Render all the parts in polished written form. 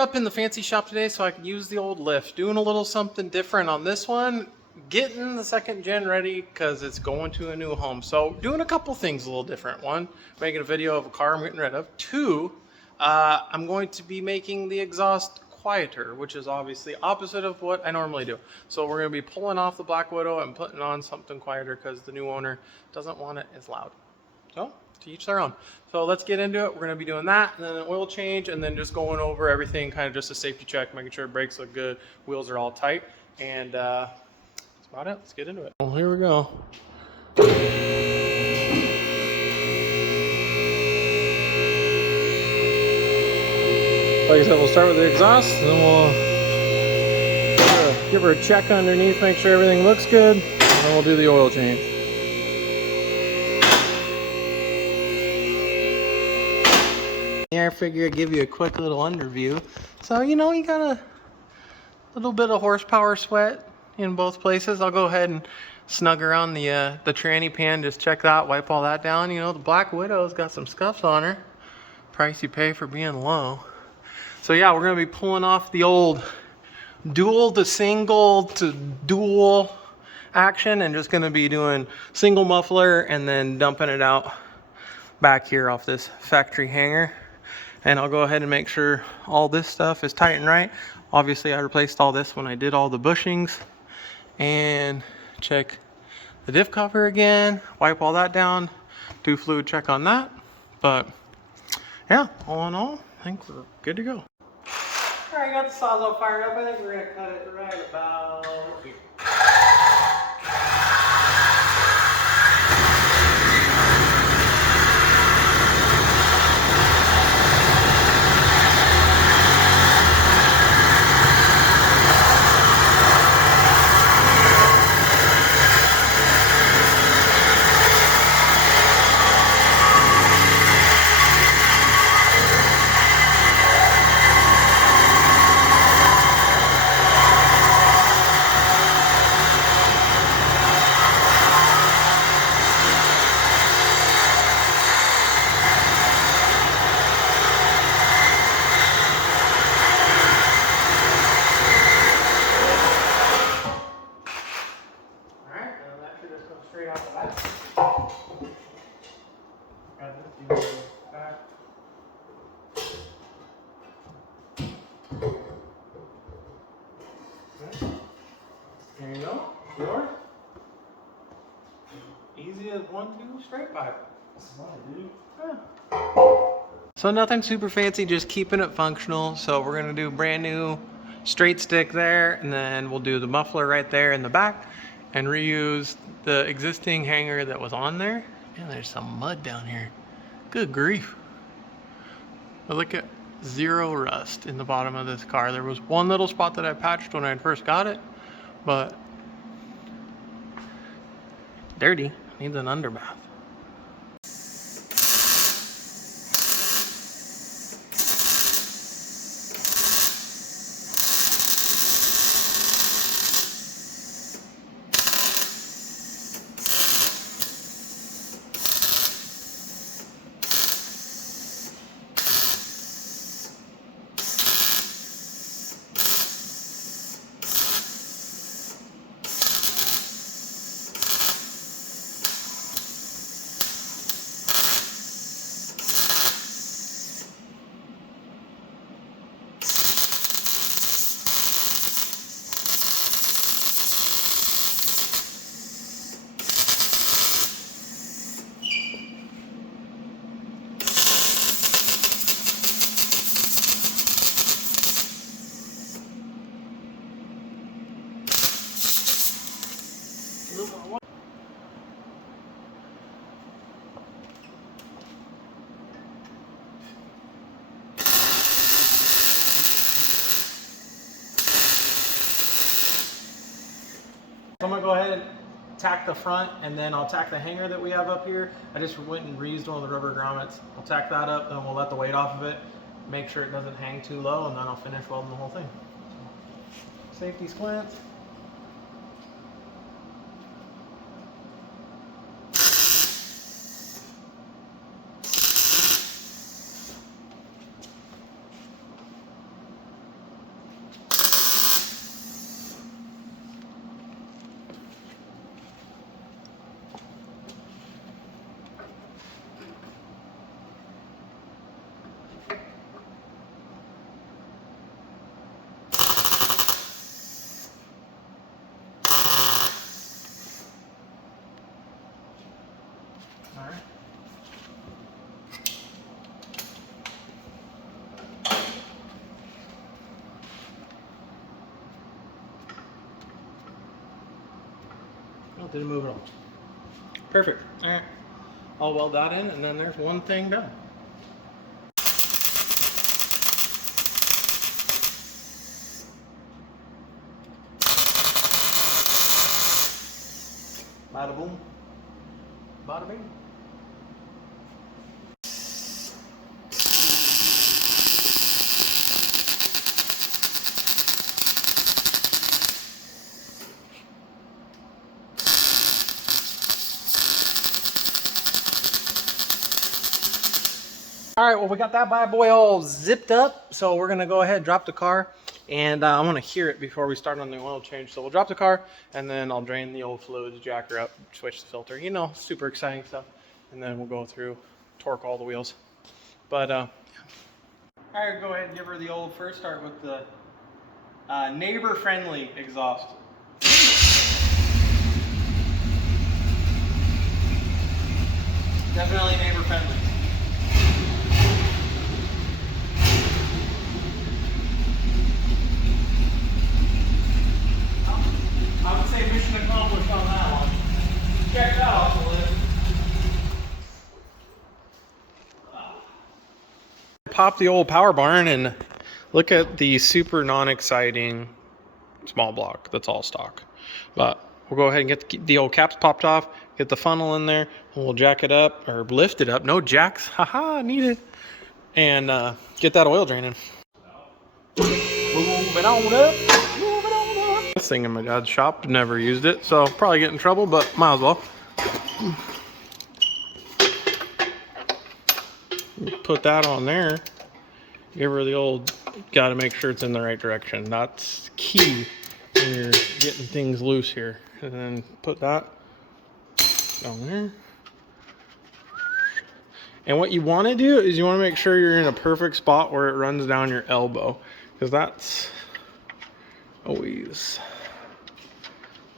Up in the fancy shop today so I could use the old lift. Doing a little something different on this one. Getting the second gen ready because it's going to a new home. So doing a couple things a little different. One, making a video of a car I'm getting rid of. Two, I'm going to be making the exhaust quieter, which is obviously opposite of what I normally do. So we're going to be pulling off the Black Widow and putting on something quieter because the new owner doesn't want it as loud. So, to each their own. So let's get into it. We're going to be doing that, and then an oil change, and then just going over everything, kind of just a safety check, making sure brakes look good, wheels are all tight, and that's about it. Let's get into it. Well, here we go. Like I said, we'll start with the exhaust, and then we'll give her a check underneath, make sure everything looks good, and then we'll do the oil change. Yeah, I figure I'd give you a quick little underview. So, you know, you got a little bit of horsepower sweat in both places. I'll go ahead and snug around the tranny pan, just check that, wipe all that down. You know, the Black Widow's got some scuffs on her. Price you pay for being low. So yeah, we're gonna be pulling off the old dual to single to dual action, and just gonna be doing single muffler and then dumping it out back here off this factory hanger. And I'll go ahead and make sure all this stuff is tight and right. Obviously I replaced all this when I did all the bushings, and check the diff cover again, wipe all that down, do fluid check on that. But yeah, all in all, I think we're good to go. All right, got the sawzall fired up. I think we're gonna cut it right about here. There you go. Yours. Easy as 1, 2, straight pipe. Yeah. So nothing super fancy, just keeping it functional. So we're gonna do brand new straight stick there, and then we'll do the muffler right there in the back, and reuse the existing hanger that was on there. And there's some mud down here. Good grief. But look at zero rust in the bottom of this car. There was one little spot that I patched when I first got it, but dirty, needs an underbath. So I'm gonna go ahead and tack the front, and then I'll tack the hanger that we have up here. I just went and reused one of the rubber grommets. I'll tack that up, then we'll let the weight off of it, make sure it doesn't hang too low, and then I'll finish welding the whole thing. Safety splint. Alright. Oh, didn't move at all. Perfect. Alright. I'll weld that in, and then there's one thing done. Bada boom. Bada bing. All right, well, we got that bad boy all zipped up, so we're gonna go ahead and drop the car, and I want to hear it before we start on the oil change. So we'll drop the car, and then I'll drain the old fluids, jack her up, switch the filter, you know, super exciting stuff, and then we'll go through, torque all the wheels. But all right, go ahead and give her the old first start with the neighbor-friendly exhaust. Definitely neighbor-friendly. I would say mission accomplished on that one. Check that off the list. Pop the old power barn and look at the super non-exciting small block. That's all stock. But we'll go ahead and get the old caps popped off, get the funnel in there, and we'll jack it up, or lift it up. No jacks, haha, needed. And get that oil draining. Moving on up. This thing in my dad's shop, never used it, so probably get in trouble, but might as well. Put that on there. Give her the old, gotta make sure it's in the right direction. That's key when you're getting things loose here. And then put that down there. And what you want to do is you want to make sure you're in a perfect spot where it runs down your elbow, because that's always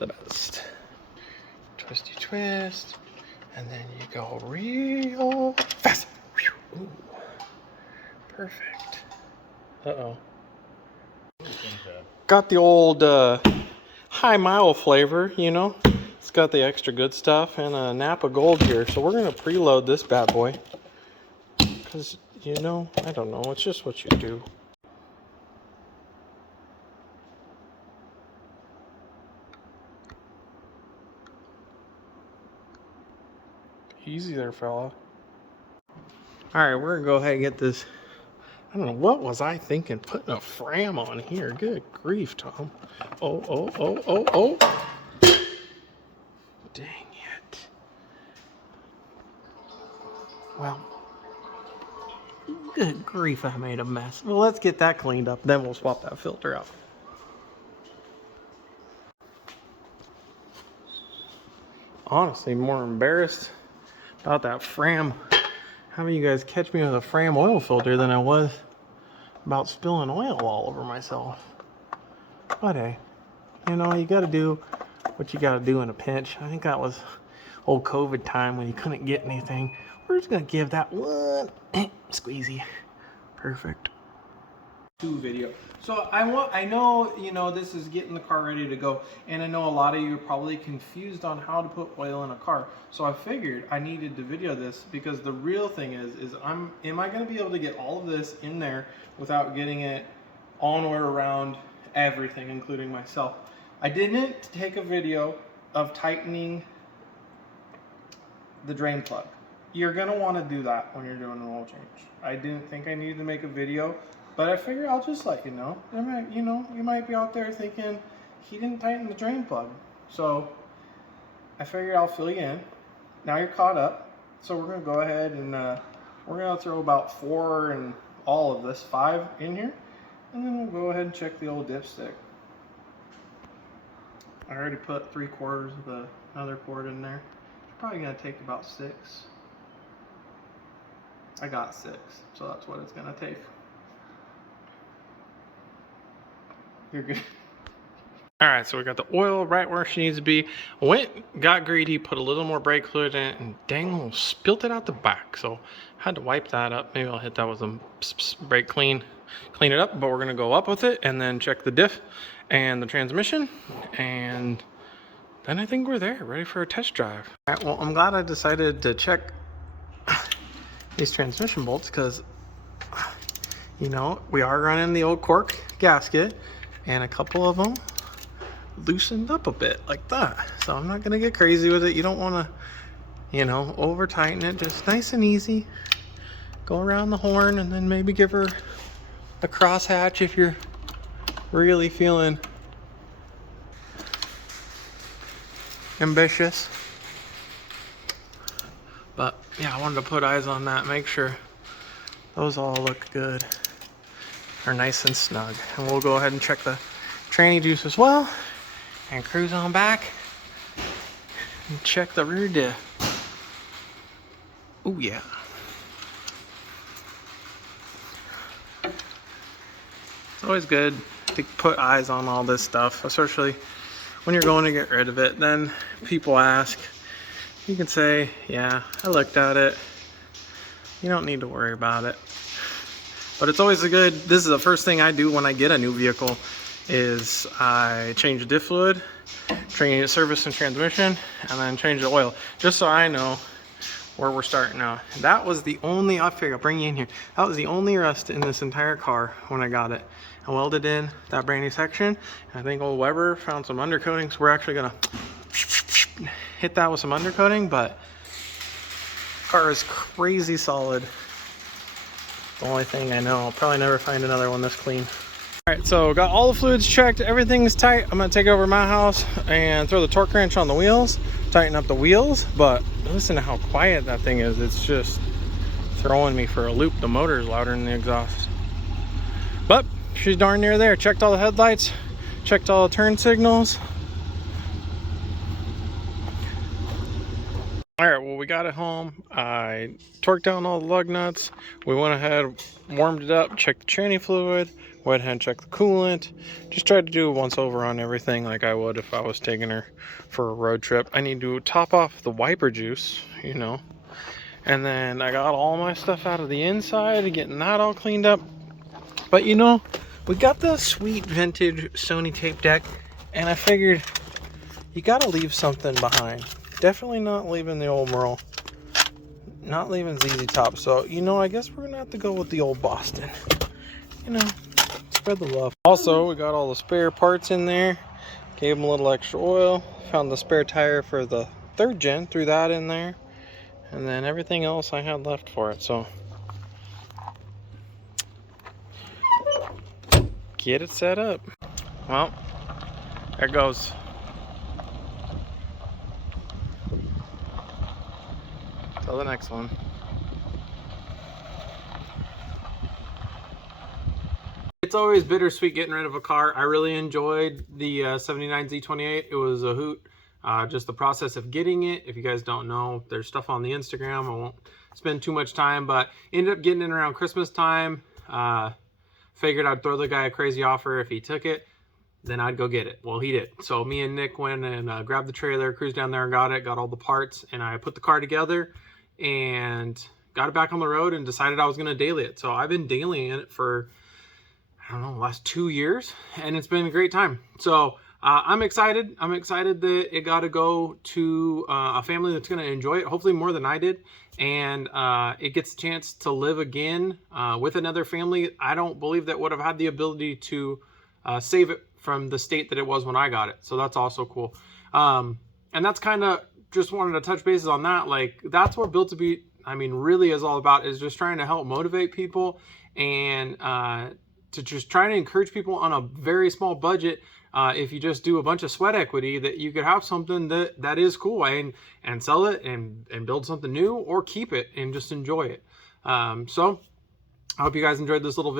the best. Twisty twist, and then you go real fast. Ooh, perfect. Uh-oh. Got the old high mile flavor, you know. It's got the extra good stuff and a Napa Gold here. So we're gonna preload this bad boy. Because, you know, I don't know, it's just what you do. Easy there, fella. Alright, we're gonna go ahead and get this. I don't know, what was I thinking? Putting a Fram on here. Good grief, Tom. Oh. Dang it. Well, good grief, I made a mess. Well, let's get that cleaned up, then we'll swap that filter out. Honestly, more embarrassed about that Fram, having you guys catch me with a Fram oil filter than I was about spilling oil all over myself. But hey, you know, you gotta do what you gotta do in a pinch. I think that was old COVID time when you couldn't get anything. We're just gonna give that one squeezy. Perfect. Video. So I know, you know, this is getting the car ready to go, and I know a lot of you are probably confused on how to put oil in a car. So I figured I needed to video this, because the real thing is am I going to be able to get all of this in there without getting it on or around everything, including myself? I didn't take a video of tightening the drain plug. You're going to want to do that when you're doing an oil change. I didn't think I needed to make a video, but I figure I'll just let you know. You might be out there thinking, he didn't tighten the drain plug. So I figured I'll fill you in. Now you're caught up. So we're gonna go ahead and we're gonna throw about 4 and all of this, 5 in here. And then we'll go ahead and check the old dipstick. I already put 3/4 of the other quart in there. It's probably gonna take about 6. I got 6, so that's what it's gonna take. You're good. All right, so we got the oil right where she needs to be. Got greedy, put a little more brake fluid in it, and dang, almost spilt it out the back. So had to wipe that up. Maybe I'll hit that with some brake clean it up, but we're gonna go up with it and then check the diff and the transmission, and then I think we're there, ready for a test drive. All right, well, I'm glad I decided to check these transmission bolts because, you know, we are running the old cork gasket, and a couple of them loosened up a bit like that. So I'm not gonna get crazy with it. You don't want to, you know, over tighten it. Just nice and easy. Go around the horn and then maybe give her a crosshatch if you're really feeling ambitious. But yeah, I wanted to put eyes on that, make sure those all look good, are nice and snug. And we'll go ahead and check the tranny juice as well and cruise on back and check the rear diff. Oh yeah. It's always good to put eyes on all this stuff, especially when you're going to get rid of it. Then people ask, you can say, yeah, I looked at it. You don't need to worry about it. But it's always this is the first thing I do when I get a new vehicle, is I change the diff fluid, service and transmission, and then change the oil, just so I know where we're starting out. That was the only, I figured I'll bring you in here. That was the only rust in this entire car when I got it. I welded in that brand new section. I think old Weber found some undercoating, so we're actually gonna hit that with some undercoating, but car is crazy solid. The only thing I know, I'll probably never find another one this clean. All right, so got all the fluids checked, everything's tight. I'm gonna take over my house and throw the torque wrench on the wheels, tighten up the wheels, but listen to how quiet that thing is. It's just throwing me for a loop. The motor is louder than the exhaust. But she's darn near there. Checked all the headlights, checked all the turn signals. All right, well, we got it home. I torqued down all the lug nuts. We went ahead, warmed it up, checked the tranny fluid, went ahead and checked the coolant. Just tried to do a once over on everything like I would if I was taking her for a road trip. I need to top off the wiper juice, you know. And then I got all my stuff out of the inside, getting that all cleaned up. But you know, we got the sweet vintage Sony tape deck, and I figured you gotta leave something behind. Definitely not leaving the old Merle, not leaving ZZ Top. So, you know, I guess we're gonna have to go with the old Boston. You know, spread the love. Also, we got all the spare parts in there. Gave them a little extra oil. Found the spare tire for the 3rd gen, threw that in there. And then everything else I had left for it, so. Get it set up. Well, there it goes. Till the next one. It's always bittersweet getting rid of a car. I really enjoyed the 79 Z28. It was a hoot. Just the process of getting it. If you guys don't know, there's stuff on the Instagram. I won't spend too much time, but ended up getting it around Christmas time. Figured I'd throw the guy a crazy offer. If he took it, then I'd go get it. Well, he did. So me and Nick went and grabbed the trailer, cruised down there and got it, got all the parts, and I put the car together and got it back on the road and decided I was going to daily it. So I've been dailying it for, I don't know, last 2 years, and it's been a great time. So I'm excited. I'm excited that it got to go to a family that's going to enjoy it, hopefully more than I did. And it gets a chance to live again with another family. I don't believe that would have had the ability to save it from the state that it was when I got it. So that's also cool. And that's kind of, just wanted to touch bases on that. Like, that's what Built to Beat, I mean, really is all about, is just trying to help motivate people and to just try to encourage people on a very small budget. If you just do a bunch of sweat equity, that you could have something that is cool and sell it and build something new, or keep it and just enjoy it. So I hope you guys enjoyed this little video.